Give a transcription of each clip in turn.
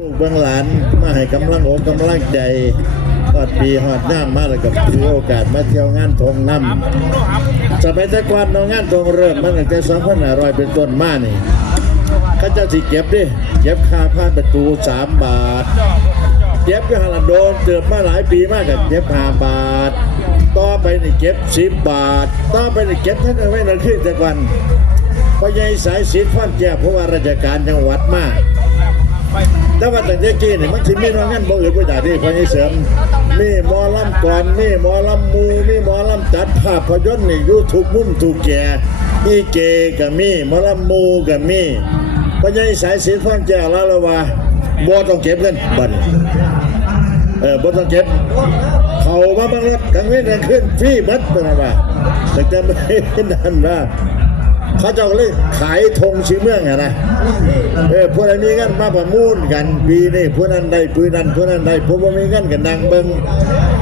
ลูกบื้องหลานมาให้กำลังอกกำลังใจฮอดปีฮอดย่ามาแล้วกับถือโอกาสมาเที่ยวงานทงน้ำสมัยแต่ก่อนเนางานทงเริ่มมาตั้งแต่สองพันห้าร้อยเป็นต้นมานี่เข้าเจ้าสิเก็บดิเก็บค่าผ่านประตูสามบาท เก็บอยู่ฮาลโดนเติบมาหลายปีมากกับเก็บห้าบาท ต่อไปนี่เก็บสิบบาท ต่อไปนี่เก็บทั้งกันไว้นั่นขึ้นแต่ก่อนพอใหญ่สายสินฟันแก้วเพราะว่าราชการจังหวัดมาก แต่ว่าตั้งแต่กี้นี่มันสิมีโรงงานบ่อื่นบ่ได้ที่พอใหญ่เสริมมีหมอลำก่อนมีหมอลำมูมีหมอลำจัดภาพยนตร์นี่อยู่ทุกมุมทุกแก่มีเกก็มีหมอลำมูก็มีพอใหญ่สายสินฟันแก้วแล้วละว่าบ่ต้องเก็บเงินบัดนี้เออบ่ต้องเก็บเขามาบังรถกลางเว้นกลางคืนฟรีบัดเป็นว่าแต่จะไม่นั่นว่า เขาเจ้าเลยขายธงชีเมืองอะนะเออพวกนั้นมีเงินมาประมูลกันปีนี้พวกนั้นได้ปีนั้นพวกนั้นได้พวกว่ามีเงินกันดังเบิง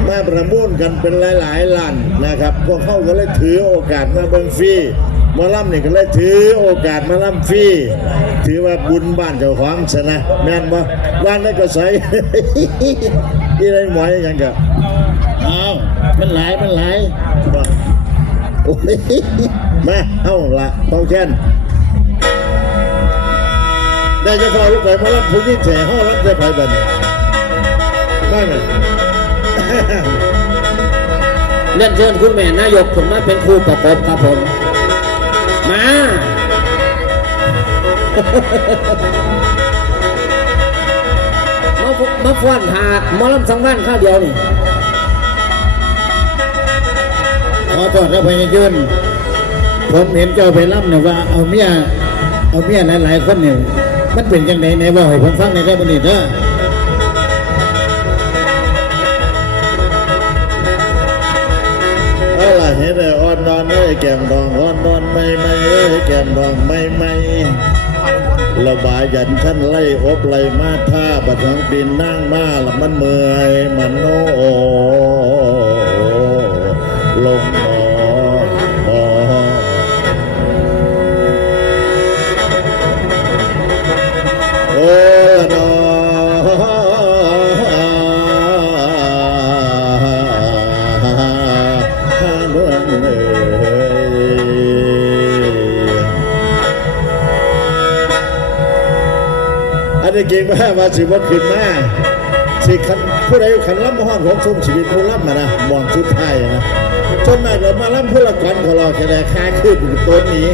มาประมูลกันเป็นหลายๆล้านนะครับ พวกเขาก็เลยถือโอกาสมาเบิงฟรีมอลำนี่ก็เลยถือโอกาสมาล่ำฟรีถือว่าบุญบ้านเจ้าของชนะแม่นบ่วันนั้นก็ใส่ที่ไรหมอยยังกับอ้าวมันหลายมันหลายโอ้ย มาเอาละเป่าแค้นได้จะพอลูกไปมารับผู้ยิ่งแฉห้อรับจะไปบัดนได้ไหมเรียนเชิญคุณแม่นายกผมมาเป็นครูประกบครับผม มามาฟมาฟ้อนหาดหมอลำสังวันข้าวเดียวนี่ขอโทษนะพญายุน ผมเห็นเจ้าไปล่ำเนี่ยว่าเอาเมียเอาเมียหลายๆคนเนี่ยมันเป็นยังไงไหนบอกให้ผมฟังในอยได้บันนี้เด้อเอาล่ะเห็นเลยอ่อนนอนเอ้ยแก้มดองอ่อนนอนไม่ไม่เอ้ยแก้มดองไม่ไม่ระบายยันท่านไล่อบไล่มาท่าบัดทังปีนนั่งมาละมันเมื่อยมันโน อยอันนี้เก่งมากมาสิว่าขึ้นมาสิคันผู้ใดขันล้ำห้องของชมชีวิตผู้ล้ำมานะมองชุดไทยนะจนมาเกิดมาล้ำผู้ละก่อนเขารอแค่ไหนคาขึ้นตัวนี้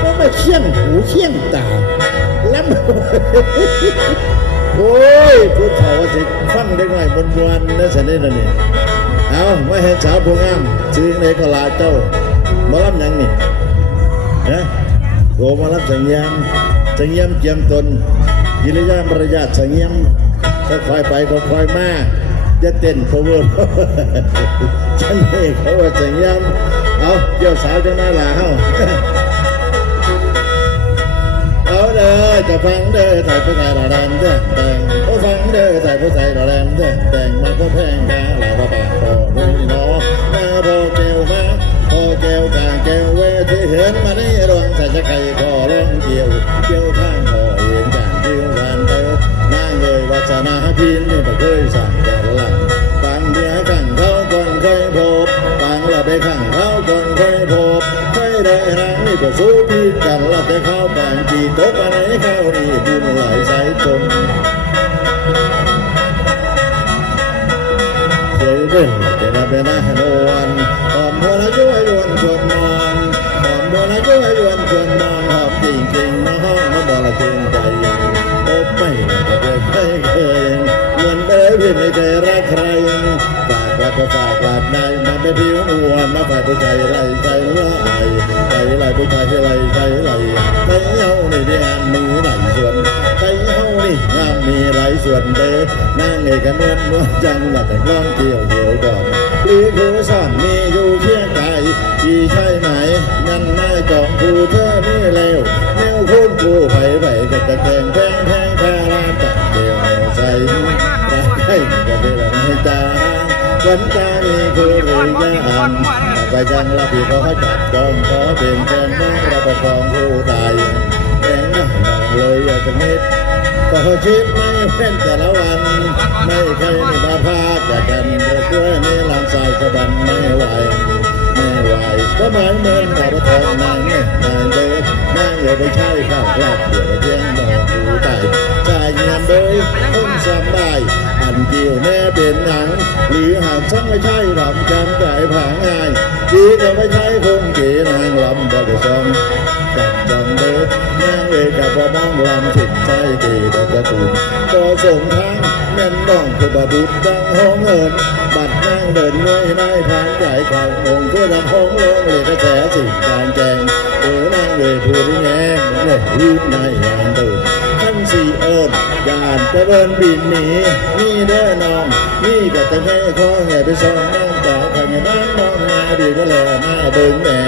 ก็มาเคี่ยงหูเคี่ยงตาล้ำโอ้ยพูดเขาว่าสิฟังได้หน่อยมวนมวนนะสันนี่นะนี่เอาไม่ให้สาวผู้งามซื้อในกลาเจ้ามาล้ำยังนี่นะโอมาล้ำสังยามสังยามเจียมตน กิริยามารยาทสังยามค่อยไปก็ค่อยมาจะเต้น cover ฉันเองเขาว่าสังยมเอาเกี่ยวสาวจังหน้าหลาเฮาเอาเด้อจะฟังเด้อถ่ายผู้ชายดาแดงเด้อแดงโอ้ฟังเด้อถ่ายผู้ชายดาแดงเด้อแดงมาก็แพงกาลาบะบาโตนี่เนาะมาพอเกวมาพอเกวกลางเกวเวที่เห็นมานี่รวงใส่จะไก่คอลงเกี่ยวเกี่ยวทาง นาพินนี่บ่เคยสั่งแต่หลังฟังเดียขังเขาก่อนเคยพบบางเราไปขังเขาก่อนเคยพบเคยได้รังนี่ก็สู้พีกันละแต่เข้าบางทีตกอะไรเขานี่ี่ไม่เคยรักใครฝากรักก็ฝากรักนายมาไม่พิวอ้วนมาฝากผู้ใจไรใจละไอใจไรผู้ใจไรใจไรใจเฮานี่ที่งานมือไหนส่วนใจเฮานี่งามมีหลายส่วนเด้อนางเอกนวลนวลจังหวัดแต่กล้องเกี่ยวเกี่ยวก่อนหรือครูสอนมีอยู่เพียงใดที่ใช่ไหมนั่นนายกองครูเธอนี่เลวแนวคุณครูไปไปกับตะแกงแพง วันตานี่คือเรื่องยามไปจังรับผิดเขาจับจองขอเป็นแฟนน้องเราประคองผู้ตายแกงน้องเลยอยากจะเม็ดต่อชีวิตไม่เป็นแต่ละวัน ไม่เคยมีมาพาจากกันระเกยนี่ลางสายสะบันไม่ไหวไม่ไหวก็หมายเหมือนกับทองนางเนี่ยนางเดินนางเลยไม่ใช่ข้าวกลับเดี๋ยวเพียงมองดูไปชายเงียบเลยคนสบาย อันเกี่ยวแน่เป็นหนัง หรือหากช่างไม่ใช่ลำจำใจผาง่ายดีก็ไม่ใช่คงเกนางลำบ่ได้ซองจับจังเดินนางเอกกับบ่มองลำถิดใจเก๋แต่กระตุนก็ส่งทางแม่นน้องคือบดุดดังห้องเอิญบัดนางเดินง่อยนายผ่านใจเขาองค์คือดังห้องลงเลยกระแสสิ่งกางแจงเออนางเลยพูดแง่เลยรีบในงานเดินท่าน สี่เอิญยานจะเบินบินหนีนี่เด้อน้องนี่ก็จะให้ข้อแง่ไปสองน้องจ๋าทางบ้านน้องมาดีก็แลมาเบิ่งแม่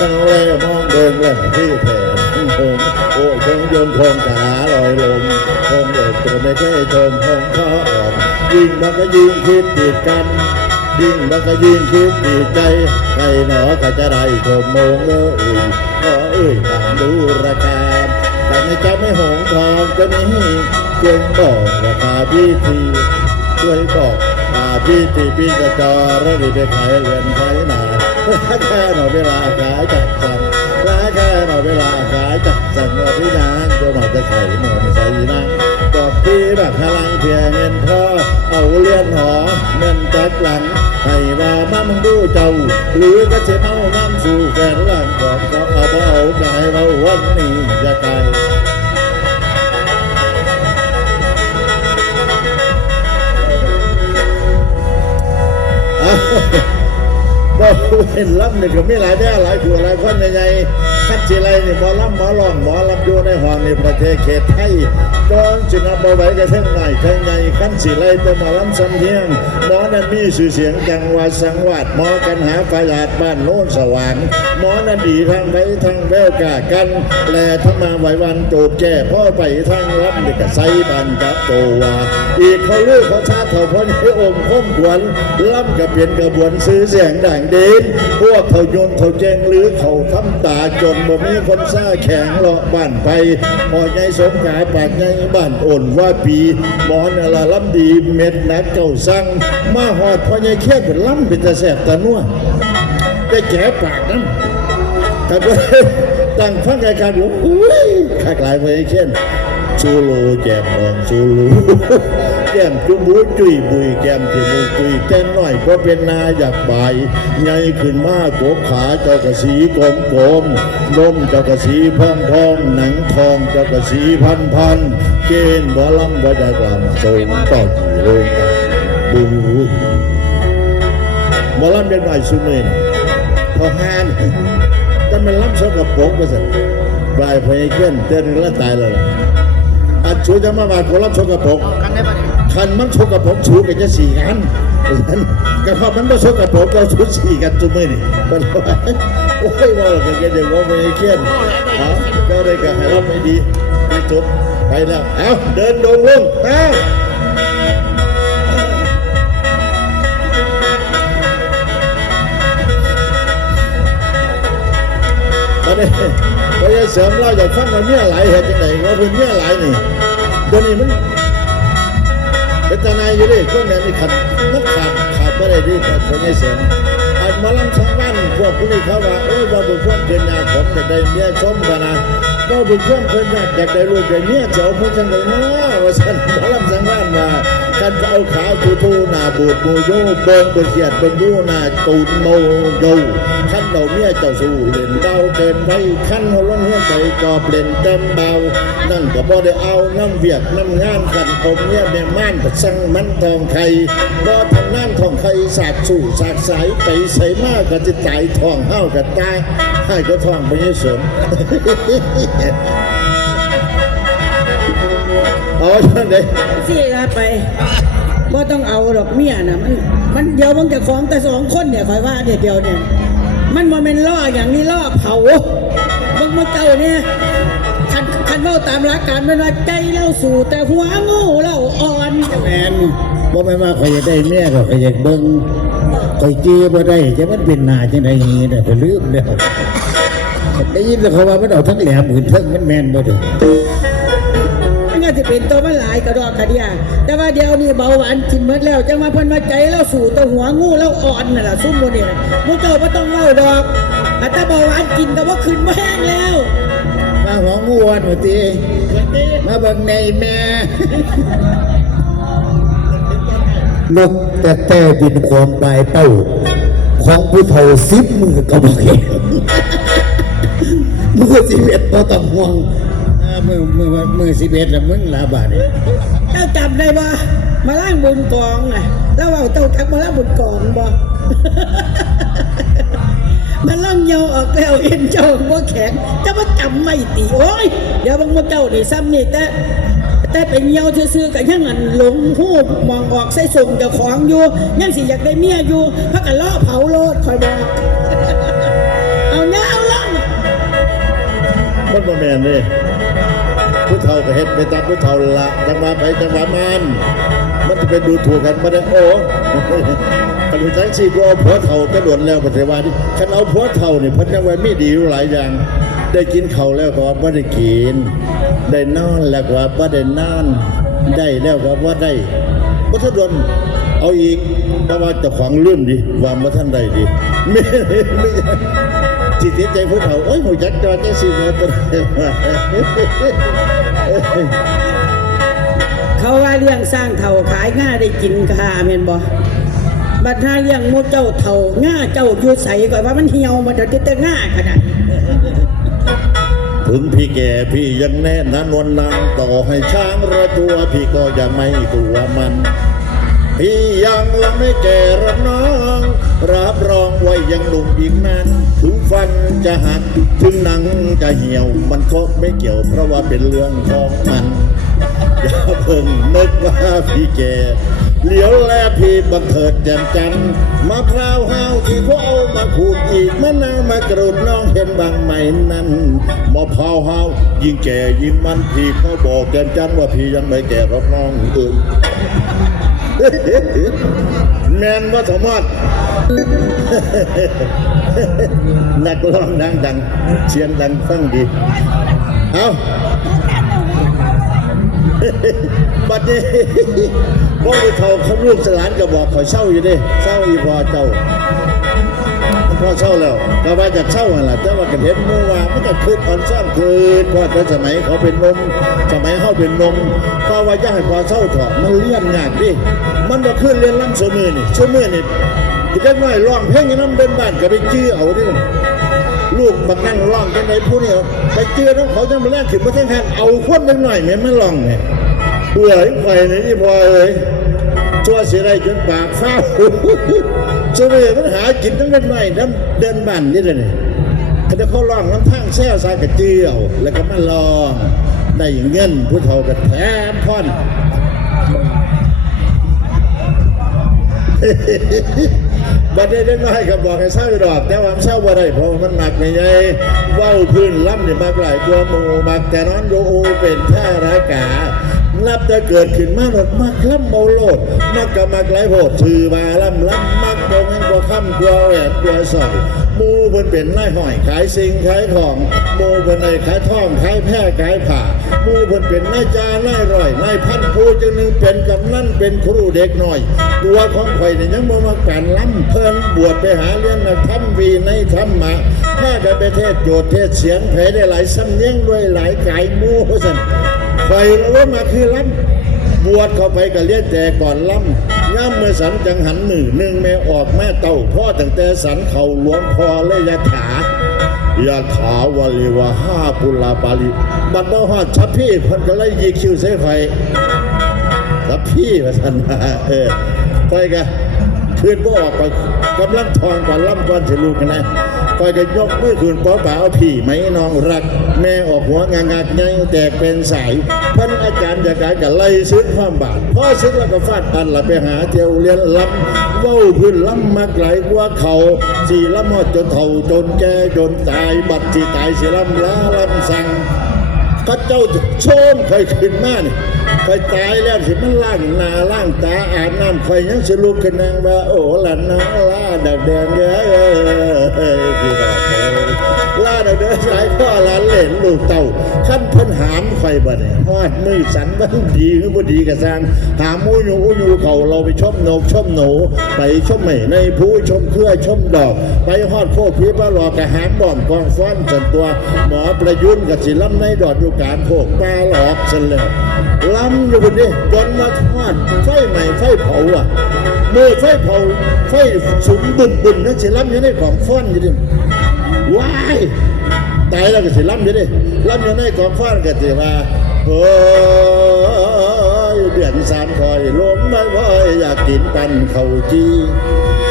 ตั้งแลมองเบิ่งแลที่แผ่คงโอ้คงยนคงขาลอยลมคงเอิดตัวไม่เคยจมคงข้อออกยิ่งมันก็ยิ่งคิดติดกัน ยิ่งมันก็ยิ่งคิดติดใจใครหนอก็จะได้ชมมงเอ้ยขอเอ้ยตามดูราคาแต่ไม่จำไม่หงทองตัวนี้เพียงบอกราคาพี่ทีช่วยบอกอาพี่ทีพี่กระจอแล้วดีไปขายเรือนขายนาราคาหน่อยเวลาขายจัดสั่งราคาหน่อยเวลาขายจัด สั่งว่าพี่นางจะมาจะไข่หมอนใส่นางบอกพี่แบบพลังเพียเงินพ่อเอาเลี้ยนหอเงินจัดหลังให้ว่ามามึงดูเจ้า หรือก็จะเอาน้ำสู่แฟนหลังกอนก็เอาบ่เอากายเราวันนี้จะไกลบ่เห็นลำนี่ก็มีหลายแน่หลายผัวหลายคนใหญ่ๆ คัดสิไรนี่หมอลำหมอร้องหมอลำอยู่ในห้องในประเทศเขตไทยจนสินับบ่ไหวก็เท่งหน่อยเท่งใหญ่คันสิไรแต่หมอลำสำเทียงหมอนั้นมีชื่อเสียงจังหวัดสังวาดหมอกันหาประหลาดบ้านโน้นสว่างหมอนั้นดีทางไปทางแววกากันแลทั้งมาไหววันโจดแก่พ่อไปทางลำนี่ก็ใส่บันกับโตวาอีกเขาเลือกเขาชาติเขาพ่อนี่อมค้มขวนล่ำกับเปลี่ยนกระบวนซื้อเสียงด่างเด่นพวกเขาโยนเขาเจงหรือเขาทำตาจนบ่มีคนซ่าแข็งเลาะบ้านไปพอใหญ่สมขายปากใหญ่บ้านโอนว่าปีหมอนละลำดีเม็ดนักเก่าสั่งมาหอดพอใหญ่เครียดเป็นล่ำเป็นตะแสบตะนัวได้แก่ปากนั้นแต่ตั้งฟังรายการอยู่อุ้ยขากหลายไปเช่น ซูโลแจมนองซูลูแก้มจุ้มบุยจุยบุยแก้มที่มุยจุยเต้นหน่อยก็เป็นนาอยากใบใหญ่ขึ้นมากโกขาเจ้ากระสีกลมกลมนมเจ้ากระสีพองพองหนังทองเจ้ากระสีพันพันเกณฑ์บ่ลำบ่จะกลำสูงต่อกี่โลกบูหมอลำเป็นไรสุเมนเขาห้านแต่มันล้ำสกปรกไปสิปลายพยาเกี้ยนเตือนแล้วตายแล้ว ล่ะอัดชูจะมาบาดคนล้ำสกประปกคันมันสกประปกชูกันจะสี่กันเพรานก็เพราะมันไม่สกประปกเราชูสี่กันจุ่มไม่นี่มันโอ้ยว่าเราจะเดี๋ยวว่าพยาเกี้ยนเอาก็ได้ก็ให้เราไม่ดีที่สุดไปแล้วเอาเดินลงลงเอาตอนนี้พอจะเสริมเราอยากฟังว่าเมียหลายเหตุจังไหนว่าเป็นเมียหลายนี่ ตัวนี้มันเป็นตาหนายอยู่ดิพวกนี้นี่ขัดนักขาดขาดไม่ได้ดิขาดพอจะเสียงอันหมาลำช่างบ้านพวกผู้นี้เขาว่าเอ้ยว่าบุคคลเดินยาผมอยากได้เมียชมกันนะก็บุคคลเป็นยาอยากได้ลูกได้เมียเจ้าพูดจังเลยนะว่าฉันมาลำช่างบ้านมา คันจะเอาขาทูทูหน้าบูดมูโยเบิงบนเสียดเบิ่งดูหน้าตูนโมโยขั้นเราเมียเจ้าสู้เล่นเบาเกินไปขั้นเขาล้นเฮือนไปกอบเล่นเต็มเบา นั่นก็บ่ได้เอาน้ำเวียกน้ำงานกันผมเนี่ยแม่ม่านสังมันทองไข่บ่ทำนั่นทองไข่สาดสู่สาดสายไปใส่มากก็จะตายทองเฮากับตายให้ก็ทองไปยี่สม เอาจังไดสี่ลาไปว่าต้องเอาดอกเมียนะมันมันเดี๋ยวมันจะฟ้องแต่สองคนเนี่ยคอยว่าเดี๋ยวเดียวเนี่ยมันมาเป็นล่ออย่างนี้ล่อเผาบังมาเจ้าเนี่ยคันคันเล่าตามหลักการเป็นว่าใจเล่าสู่แต่หัวโง่เล่าอ่อนแมนบ่แม่นว่าข่อยอยากได้เมียก็ข่อยอยากเบิ่งข่อยจี้บ่ได้จะมันเป็นหน้าจังได๋นี่ได้ไปลืมแล้วได้ยินแต่เขาว่ามันเอาทั้งแหลมอื่นทั้งมันแม่นบ่เด้มันก็ สิเป็นตัวมันหลายกระดอกกระเดียแต่ว่าเดี๋ยวนี้เบาหวานกินหมดแล้วจังว่าเพิ่นมาใจเราสู่ตัวหัวงูแล้วอ่อนน่ะล่ะซุ่มบ่นี่น่ะพวกเจ้าบ่ต้องเว้าดอกแต่ถ้าเบาหวานกินก็บ่ขึ้นบ่แห้งแล้ว มาหัวงูวันหัวตีมาเบิ่งในแม่นกแต่แต่บินความปลายเป้า ของผู้เฒ่าซิบมือก็บอกเองมือสิเอ็ดตัวต้องห่วงอ่า มือมือมือสิบเอ็ดละมึงลาบาดนี่เจ้าจำได้บ่มาล่างบุญกองน่ะแล้วเอาเจ้าทักมาล่างบุญกองบ่มันล่องเหี่ยวออกแล้วเอ็นเจ้าบ่แข็งจะมาจำไม่ตีโอ้ยเดี๋ยวบางโมเจ้านี่ซ้ำนี่แต่แต่เป็นเหี่ยวซื่อๆก็ยังอันหลงหูมองออกใส่ส่งเจ้าของอยู่ยังสิอยากได้เมียอยู่พักกันล่อเผาโลดคอยบอกเอาเนี้ยเอาล่องมันบ่แม่นเลย ผู้เฒ่าก็เฮ็ดไปตามผู้เฒ่าละจังหวะไปจังหวะมันมันจะเป็นดูถูกกันบ่ได้โอ้คันรู้จักสิก็เอาผัวเฒ่าก็โดนแล้วปฏิวัติคันเอาผัวเฒ่านี่เพิ่นยังว่ามีดีอยู่หลายอย่าง ได้กินเข้าแล้วก็ว่าบ่ได้กิน ได้นอนแล้วก็ว่าบ่ได้นอนได้แล้วก็ว่าได้บ่ทันดนเอาอีกเพราะว่าจ้าของลืมดิว่าบ่ทันได้ดิไม่ไม่ จิตติดใจผู้เฒ่าเอ้ยหูจักจอจังสิมาตัวเขาว่าเลี้ยงสร้างเถ่าขายง่าได้กินค่าแม่นบ่บัดถ้าเลี้ยงหมูเจ้าเถ่าง่าเจ้าอยู่ใสก่อนว่ามันเหี่ยวมาเดี๋ยวจะเตง่าขนาดถึงพี่แก่พี่ยังแน่นานวลนางต่อให้ช้างระตัวพี่ก็ยังไม่ตัวมัน พี่ยังละไม่แก่รับน้อง รับรองไว้ยังหนุ่มอีกนานถึงฟันจะหักถึงหนังจะเหี่ยวมันก็ไม่เกี่ยวเพราะว่าเป็นเรื่องของมัน อย่าเพิ่งนึกว่าพี่แก่เหลียวแลพี่บังเถิดแจ่มจันทร์มะพร้าวห้าวที่เขาเอามาขูดอีกมะนาวมากรูดน้องเห็นบางไหมนั้นมะพร้าวห้าวยิ่งแก่ยิ่งมันพี่เขาบอกแจ่มจันทร์ว่าพี่ยังไม่แก่หรอกน้องเอ้ย แมนว่าสมอดนักร้องดังดังเชียงดังฟังดี เอาบัดนี้พ่อไปเท่าเขาลูกสลานก็บอกขอเศร้าอยู่เดิเศร้าอีพอเจ้า พอเศร้าแล้วก็ว่าจะเศร้าหั่นล่ะแต่ว่าก็เห็นเมื่อวานมันก็คืนอ่อนซ่อนคืนพราะแต่สมัยเขาเป็นนมสมัยเขาเป็นนมเพราะว่าจะให้พอเศร้าเถอะมันเลี้ยนงานดิมันก็ขึ้นเรียนล้ำสมือนี่สมือนี่เด็กน้อยร้องเพลงย่างนั้นเดินบ้านก็ไปจื้อเอาดิลูกบักนั่งร้องจังไดผู้นี่ไปเจอน้องเขาจังมาแรกขึ้นมาแท่งแทนเอาคนนึ่งหน่อยแม่นมาร้องเนี่ยเบื่อไอ้ไฟเนี่ยอีพอเอ้ยชั่วเสียไรจนปากฟ้า วชั่วยมันหากินตั้งแต่น้อยน้ำเดินบ้านนี่เลยเนี่ยเขาเขาร้องน้ำทางแซ่สายกระเจียว แล้วก็มาร้องได้เงินผู้เฒ่ากับแถมพ่อนบัดนี้ได้น้อยก็บบอกให้เศร้าอยู่ดอก แต่ว่าเศร้าบ่ได้เพราะมันหนักไม่ใหญ่ว้าพื้นล้ำเนี่ยมากหลายกลัวมูมักแต่นอนโยโอเป็นท่ารากา นับแต่เกิดขึ้นมาหนดมักล้ำเมาโลดมักก็มักหลโพดชื่อมาล้ำล้ำมักตรงนั้นก็ค่ำกลัวแหวนกลัวสอยมูเพิ่นเป็นนายห้อยขายสิ่งขายของมูเพิ่นในขายท่องขายแพร่ขายผ้ามูเพิ่นเป็นนายจานายร้อยนายพันผู้จังหนึงเป็นกำนันเป็นครูเด็กหน้อย ตัวของข่อยนี่ยังบ่มาการล้ำเพิ่นบวชไปหาเรียนนักธรรมวีในธรรมะแม่ก็ไปเทศโจทย์เทศเสียงแผได้หลายสำเนียงด้วยหลายกายมู่ซั่น ข่อยรู้มาคือล้ำบวชเข้าไปก็เรียนแต่ก่อนล้ำย่ำเมื่อสันจังหันมือหนึ่งแม่ออกแม่เต่าพ่อตั้งแต่สันเขาหลวงพอเลยยะถายะถาวลิวะห้าปุลาปาลิบัดบ่ฮอดชับพี่พิ่นก็เลยยีคิวใส่ข่อยครับพี่มาสันมาเออคอยกันคืนบ่ออกไปกำลังทองก่อนล่ำก่อนสิลูกกันนะ คอยกันยกมือคืนป้อป่าเอาผีไหมน้องรัก แม่ออกหัวงางากไงแตกเป็นสายพันอาจารย์จะการกับไล่ซื้อความบาดพ่อซื้อแล้วก็ฟาดปันละไปหาเที่ยวเรียนลำเว้าพื้นลำมาไกลกว่าเขาสี่ลำหอดจนเท่าจนแก่จนตายบัดที่ตายสีลำลาลำสั่ง พระเจ้าโชมเคยขึ้นมาเนี่เคยตายแล้วสิมันล่างหน้าล่างตาอาบน้ำคอยยังสลุกขึ้นนางว่าโอ้ละนาลาดักแดงเด้อพี่น้องเอ้ยลา เด้อสายพ่อหลานเหลนลูกเต่าขั้นเพิ่นหามข่อยบ่เนี่ยฮอดมือสันมันดีหรือบ่ดีก็สร้างหามอูอยู่อูอยู่เขาเราไปชมนกชมหนูไปชมไม่ในผู้ชมเครือชมดอก ไปฮอดโคกพีปลาหลอกกะหามบ่อมกองฟ้อนจนตัว หมอประยุนกับสิลำในดอดอยู่กลารโคกปลาหลอกซะแล้วลำอยู่บนนี้จนมาทอดไฟใหม่ไฟเผาอะมือไฟเผาไฟสุมบุญบุญนั่นสิลำอยู่ในของฟ้อนอยู่ดิ ตายแล้วก็สิล้ำอยู่ดิล้ำอยู่ในกองฟ้อนก็สิว่าโอ้ยเดือนสามคอยลมไม่บ่อยอยากกินปันเข้าจี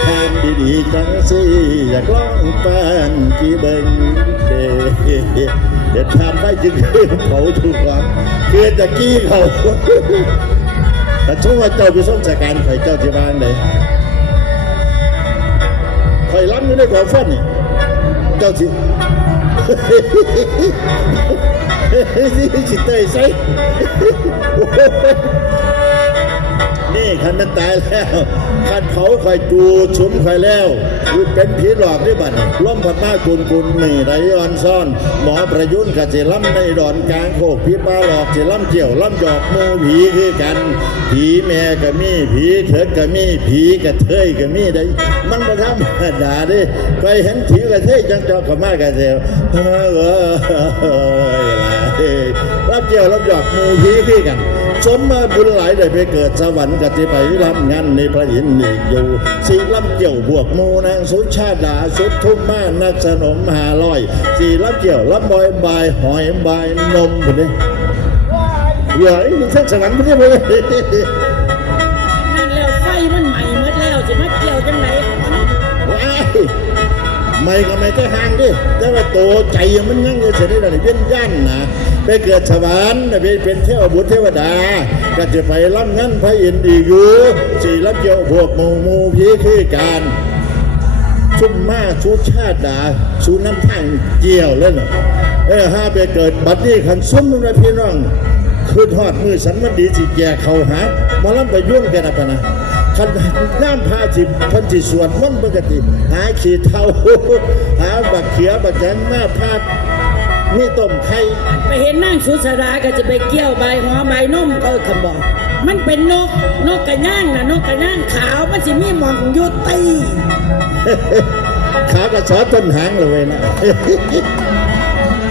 ทานดีๆจังสิอยากลองปันจีเบิงเดเด็ดทานไปจึงเผาถูกว่าคือจะกี้เขาแต่ช่วงว่าเจ้าไปส่งสการไข่เจ้าที่บ้านไหนไข่ล้ำอยู่ในกองฟ้อนนี่เจ้าสิ สิเตยใส่นี่ขันมันตายแล้วขันเผาคอยจูชุมคอยแล้ว คือเป็นผีหลอกด้วยบัดล้มพัดมากุนกุนมีไรออนซ่อน หมอประยุนกับสิล้ำในดอนกลางโคกผีปลาหลอกสิล้ำเกี่ยวล้ำหยอกมูผีคือกัน ผีแม่ก็มีผีเถิดก็มีผีกระเทยก็มีได้ มันมาทำด่าดิไปเห็นผีกระเทยจังจอกกับมากระเซลเออ รับเกี่ยวรับหยอกหมูผีคือกัน สมมาบุญหลายได้ไปเกิดสวรรค์กติไปรำงานในพระอินทร์อีกอยู่สีลำเกี่ยวบวกหมูนางสุชาดาสุดทุ่มมานักสนมหาลอย สีลำเกี่ยวลำบอยบายหอยบายนมคนนี้เฮ้ยนี่เส้นสวรรค์ไม่ใช่ไหมนั่นแล้วไฟมันใหม่หมดแล้วสิมาเกี่ยวจังไหนว้ายไม่ก็ไม่ได้ห่างดิแต่ว่าโตใจมันยังอยู่เสียได้หน่อยเวียนย่านนะ ไปเกิดสวรรค์ไปเป็นเทวบุตรเทวดา ก็จะไปรับงั้นพระอินทร์อีกอยู่สี่รับเกี่ยวพวกหมูมูพีคือการชุ่มมาชูชาติดาชูน้ำทางเกี่ยวแล้วเนเออห้าไปเกิดบัดนี้ขันซุ้มนะพี่น้องคือทอดมือสันมันดีสิแก่เขาหามาล่ำไปยุ่งกันนะปะนะขันน้ำพาจิพันจิสวดมันปกติ หาขีดเทาหาบักเขียบักแกงหน้าพา ดมีต้มไข่ไปเห็นนางสุสดาก็จะไปเกี่ยวใบหัวใบนมเออคำบอก มันเป็นนกนกกระย่างนะนกกระย่างขาวมันสิมีหมองอยุตีขากระสอต้นหางเลยนะ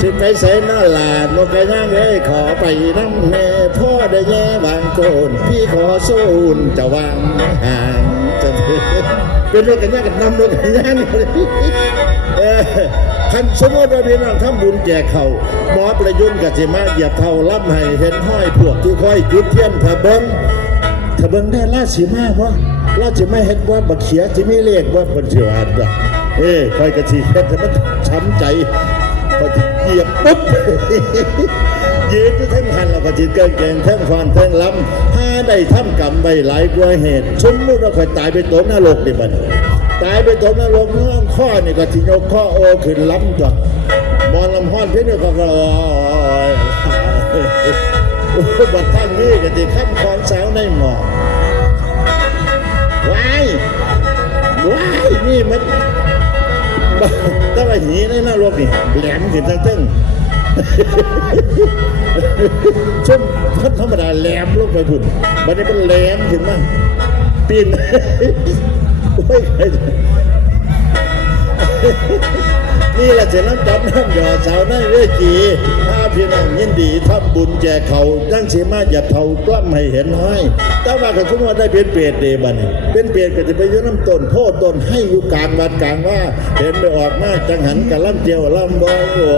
สิไปใส่หน้าหลานนกกระย่างเอ้ยขอไปน้ำแน่พ่อได้แย่บางโกนพี่ขอสูนจะวางห่างจะเป็นนกกระย่างกับน้ำนกกระย่างเลยเออ คันสมมติว่าพี่น้องทำบุญแจกเขาหมอประยุนกับสิมาเหยียบเท่าล่ำให้เห็นห้อยพวกที่ค่อยจุดเทียนพระเบิ้งถ้าเบิงได้ราศีมากว่าราศีมาเห็นว่าบักเขียจะมีเลขว่าเป็นสิวาดะเอ้คอยกระสีเฮ็ดให้มันช้ำใจพอจิเหยียบปุ๊บยืนที่ทั้งหันแล้วก็จิตเกินเก่งทั้งฟันทั้งล้ำถ้าได้ทำกรรมไปหลายกว่าเหตุสมมุติว่าคอยตายไปตกนรกดิบัด ตายไปตกนรกเงื่อนข้อนี่ก็สิยกข้อโอขึ้นล้ำจ้ะมอนลำห้อนเพี่นี่ก็ก็โอ้ยบัดทั้งนี้ก็ติข้ามของสาวในหมอกว้ายว้ายนี่มันบ้าถ้าว่าหีในหน้ารถนี่แหลมขึ้นทั้งทั้งชุ่มธรรมดาแหลมลงไปพุ่นบัดนี้เป็นแหลมขึ้นมาปีน โอ้ยใครจะนี่แหละเสร็จแล้วจับน้ำหยอดสาวในเวทีถ้าพี่น้องยินดีทำบุญแจกเขาดังเสีมาอย่าเท่ากล้ำให้เห็นให้แต่ว่าก็สมมติว่าได้เป็นเปรตเดบันเป็นเปรตก็จะไปยืนน้ำต้นโพธิ์ต้นให้อยู่กลางวัดกลางว่าเห็นไปออกมาจังหันกับล่ำเจียวล่ำบอยโอ้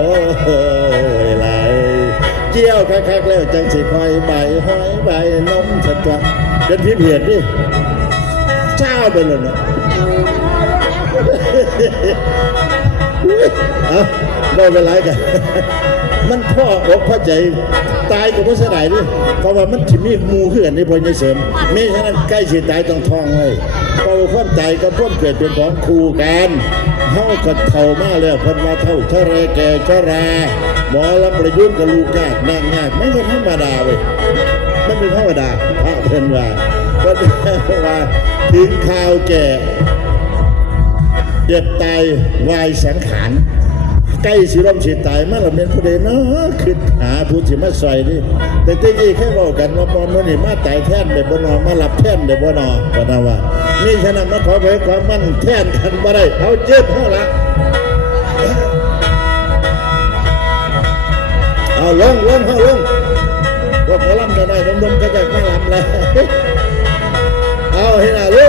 ยหลายเจียวคักๆแล้วจังสิคอยใบห้อยใบนมสัตว์เป็นพี่เพียรดิ เจ้าไปเลยเนาะเอาได้เวลากัน มันพ่ออกพ่อใจตายกับพ่อเสดายดิเพราะว่ามันถิมีมูขึ้นในพอยายเสริมไม่ฉะนั้นใกล้สิตายต้องทองเลยเพราะว่าความตายกับความเกิดเป็นของคู่กันเท่ากับเท่ามาแล้วพันมาเท่าชะเรแก่ชะราหมอลำประยุทธ์กับลูกยากนางยากไม่เป็นธรรมดาเว้ยมันเป็นธรรมดาพระเพิ่นว่าก็ว่า ถึงข่าวแก่ เด็ดตายวายสังขารใกล้สิลมสิตายมาและเป็นผู้ใดเนาะคือหาผู้สิมาซอยนี่แต่ตะกี้แค่บอกกันว่าปอมื้อนี้มาตายแท่นได้บ่นอมาหลับแท่นได้บ่นอก็นะว่านี่ฉะนั้นมาขอเผยความมั่นแท่นกันบ่ได้เอาเจ็บเท่าละเอาลงลงเอาลงพวกเขาลำจะได้นมๆก็จะมาลำแล้ว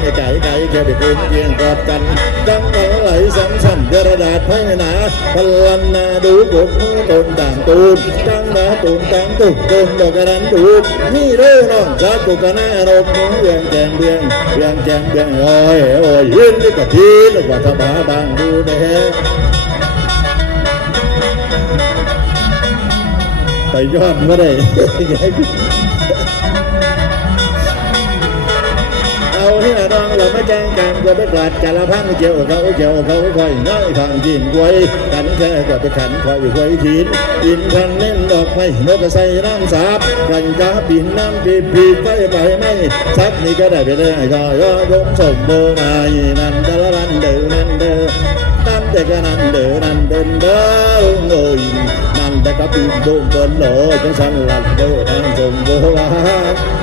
ไปยิงงานวันมันสูงดัวนี่นะผมไม่ให้มันขัวก็หากันเกี่ยวกาเดินนั่เลยเดินนั่งเลยนั่งไก่ไก่แค่ไปคืนเกียงกอดกันกังเอาไหลสังสันกระดาษให้หนาพลันนาดูบุกมือตนต่างตูนกังมาตูนต่างตุกตูนดอกกระดันดูนี่เรื่องน้องจากกุกนาโรบมือเวียงแจงเบียงเวียงแจงเบียงโอ้ยโอ้ยยืนนี่กะทีนึกว่าทบาบางดูเด้ไปยอดไม่ได้ เอางเราไม่แจ้งกันก็ไปกวาดกะละพังเจียวเขาเจียวเขาคอยน้อยทางยินกวยกันแค่ก็ไปขันคอยอยู่ควยทินยินคันเล่นดอกไม้นกใส่น้ำสาบกันจ้าปินน้ำปีปีไปไปไม่สักนี่ก็ได้ไปเลยก็ยอยงสมโบมานันเดลันเดนันเดนันเดกนันเดนันเดนเดโง่ยนันเดกปีนโดมบนโหลจังสันหลันเดนันสมโบมาเรา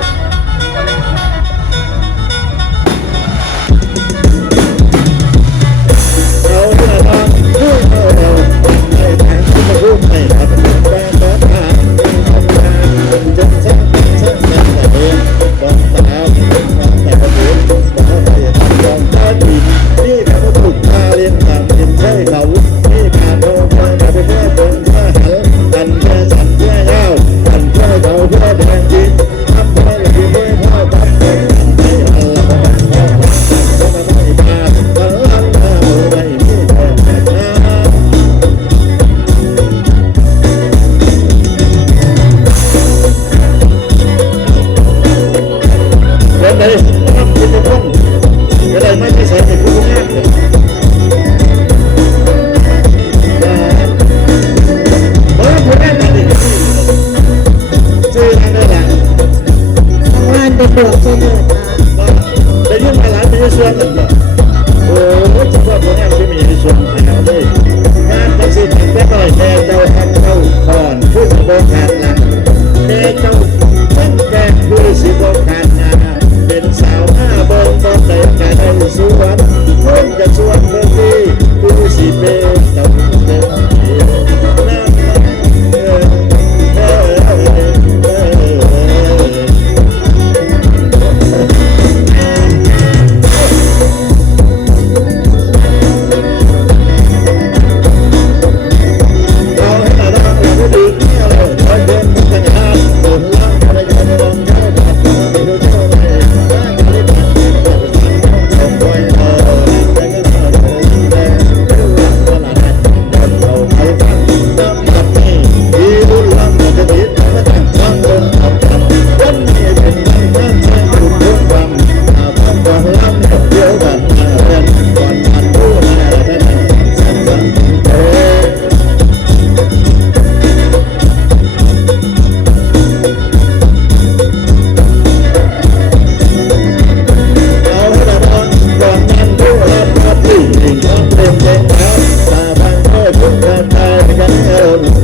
Yeah.